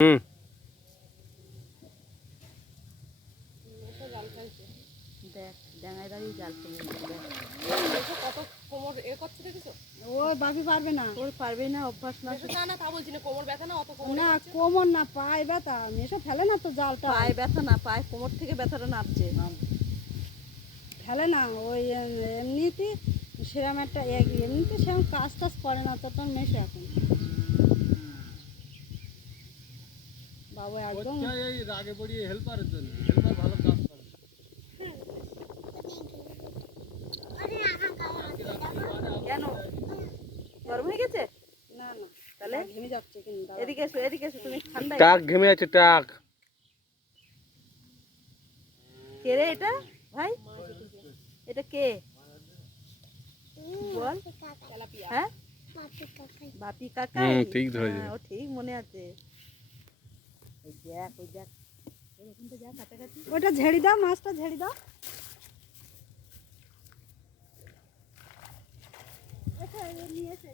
হুম। দেখ ডাঙায় দাঁড়িয়ে জাল ফেলে দেখ কত কোমর এ করছে দেখেছো? ও বাপি পারবে না, তোর পারবে না, অভ্যাস না। না না তা বলছি না, কোমর ব্যথা না অত কোমর না কোমর না পায়ে ব্যথা, মেশো ফেলে না তো জালটা, পায়ে ব্যথা না, পায়ে কোমর থেকে ব্যথাটা নামছে। ফেলে না ওই এমনিতে সেরকম একটা এমনিতে সেরকম কাজ টাজ করে না তো তোর মেশো এখন বাবু একদম এই রাগে পড়িয়ে হেল্পারের জন্য, হেল্পার ভালো কাজ করে। কেন গরম হয়ে গেছে? না না তাহলে ঘেমে যাচ্ছে কিন্তু এদিকে এসো, এদিকে এসো, তুমি ঠান্ডা। টাক ঘেমে আছে টাক। কে রে এটা ভাই? এটা কে বল? হ্যাঁ বাপি কাকা। ঠিক ধরেছে। ও ঠিক মনে আছে। ওই দেখ ওই দেখ ওখানটা যা কাছাকাছি। ওটা ঝেড়ে দাও, মাছটা ঝেড়ে দাও। নিয়ে এসে